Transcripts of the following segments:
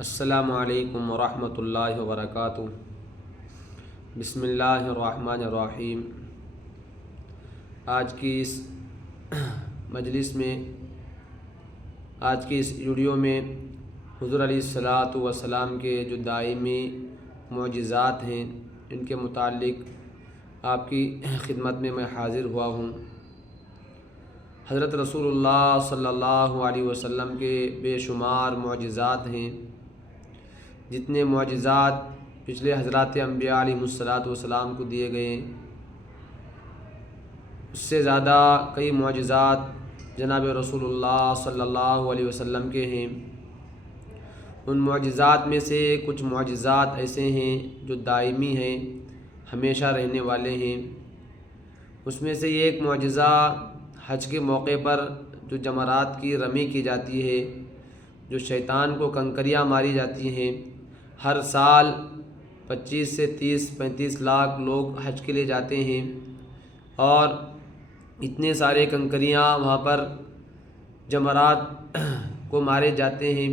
السلام علیکم ورحمۃ اللہ وبرکاتہ۔ بسم اللہ الرحمن الرحیم۔ آج کی اس مجلس میں، آج کی اس ویڈیو میں حضور علیہ الصلاۃ والسلام کے جو دائمی معجزات ہیں ان کے متعلق آپ کی خدمت میں حاضر ہوا ہوں۔ حضرت رسول اللہ صلی اللہ علیہ وسلم کے بے شمار معجزات ہیں۔ جتنے معجزات پچھلے حضرات انبیاء علیہ الصلاۃ والسلام کو دیے گئے، اس سے زیادہ کئی معجزات جناب رسول اللہ صلی اللہ علیہ وسلم کے ہیں۔ ان معجزات میں سے کچھ معجزات ایسے ہیں جو دائمی ہیں، ہمیشہ رہنے والے ہیں۔ اس میں سے ایک معجزہ حج کے موقع پر جو جمرات کی رمی کی جاتی ہے، جو شیطان کو کنکریاں ماری جاتی ہیں۔ ہر سال 25 سے 30-35 لاکھ لوگ حج کے لیے جاتے ہیں اور اتنے سارے کنکریاں وہاں پر جمرات کو مارے جاتے ہیں۔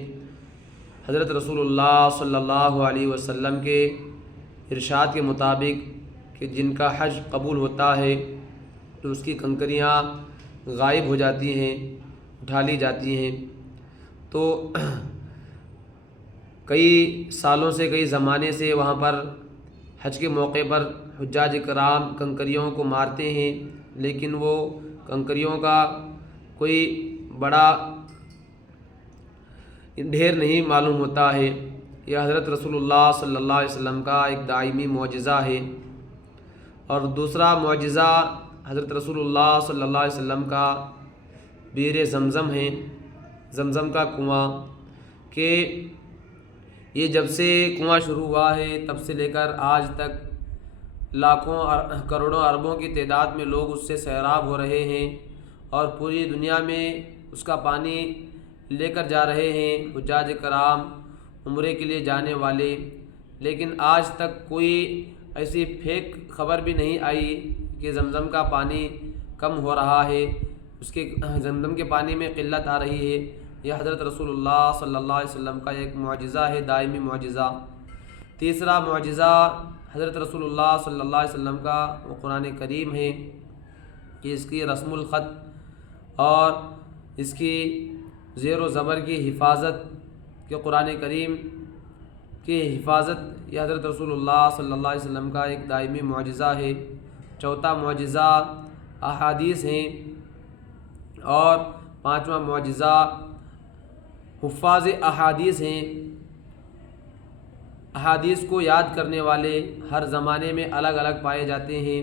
حضرت رسول اللہ صلی اللہ علیہ وسلم کے ارشاد کے مطابق کہ جن کا حج قبول ہوتا ہے تو اس کی کنکریاں غائب ہو جاتی ہیں، اٹھا لی جاتی ہیں۔ تو کئی سالوں سے، کئی زمانے سے وہاں پر حج کے موقع پر حجاج کرام کنکریوں کو مارتے ہیں، لیکن وہ کنکریوں کا کوئی بڑا ڈھیر نہیں معلوم ہوتا ہے۔ یہ حضرت رسول اللہ صلی اللہ علیہ وسلم کا ایک دائمی معجزہ ہے۔ اور دوسرا معجزہ حضرت رسول اللہ صلی اللہ علیہ وسلم کا بئر زمزم ہے، زمزم کا کنواں، کہ یہ جب سے کنواں شروع ہوا ہے تب سے لے کر آج تک لاکھوں کروڑوں اربوں کی تعداد میں لوگ اس سے سیراب ہو رہے ہیں اور پوری دنیا میں اس کا پانی لے کر جا رہے ہیں حجاج کرام، عمرے کے لیے جانے والے۔ لیکن آج تک کوئی ایسی فیک خبر بھی نہیں آئی کہ زمزم کا پانی کم ہو رہا ہے، اس کے زمزم کے پانی میں قلت آ رہی ہے۔ یہ حضرت رسول اللہ صلی اللہ علیہ وسلم کا ایک معجزہ ہے، دائمی معجزہ۔ تیسرا معجزہ حضرت رسول اللہ صلی اللہ علیہ وسلم کا وہ قرآن کریم ہے کہ اس کی رسم الخط اور اس کی زیر و زبر کی حفاظت، کہ قرآن کریم کی حفاظت یہ حضرت رسول اللہ صلی اللہ علیہ وسلم کا ایک دائمی معجزہ ہے۔ چوتھا معجزہ احادیث ہیں، اور پانچواں معجزہ حفاظ احادیث ہیں۔ احادیث کو یاد کرنے والے ہر زمانے میں الگ الگ پائے جاتے ہیں،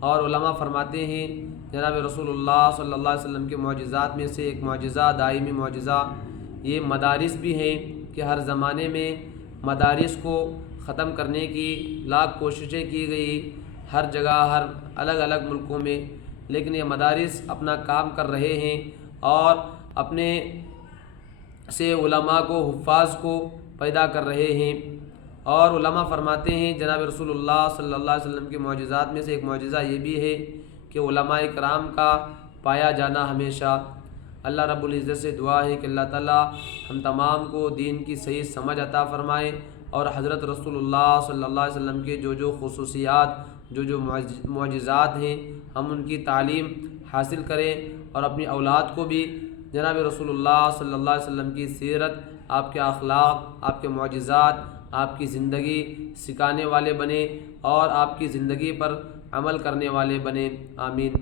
اور علماء فرماتے ہیں جناب رسول اللہ صلی اللہ علیہ وسلم کے معجزات میں سے ایک معجزہ، دائمی معجزہ، یہ مدارس بھی ہیں کہ ہر زمانے میں مدارس کو ختم کرنے کی لاکھ کوششیں کی گئی ہر جگہ، ہر الگ الگ ملکوں میں، لیکن یہ مدارس اپنا کام کر رہے ہیں اور اپنے سے علماء کو، حفاظ کو پیدا کر رہے ہیں۔ اور علماء فرماتے ہیں جناب رسول اللہ صلی اللہ علیہ وسلم کے معجزات میں سے ایک معجزہ یہ بھی ہے کہ علماء کرام کا پایا جانا ہمیشہ۔ اللہ رب العزت سے دعا ہے کہ اللہ تعالیٰ ہم تمام کو دین کی صحیح سمجھ عطا فرمائے، اور حضرت رسول اللہ صلی اللہ علیہ وسلم کے جو خصوصیات، جو معجزات ہیں، ہم ان کی تعلیم حاصل کریں اور اپنی اولاد کو بھی جناب رسول اللہ صلی اللہ علیہ وسلم کی سیرت، آپ کے اخلاق، آپ کے معجزات، آپ کی زندگی سکھانے والے بنیں اور آپ کی زندگی پر عمل کرنے والے بنیں۔ آمین۔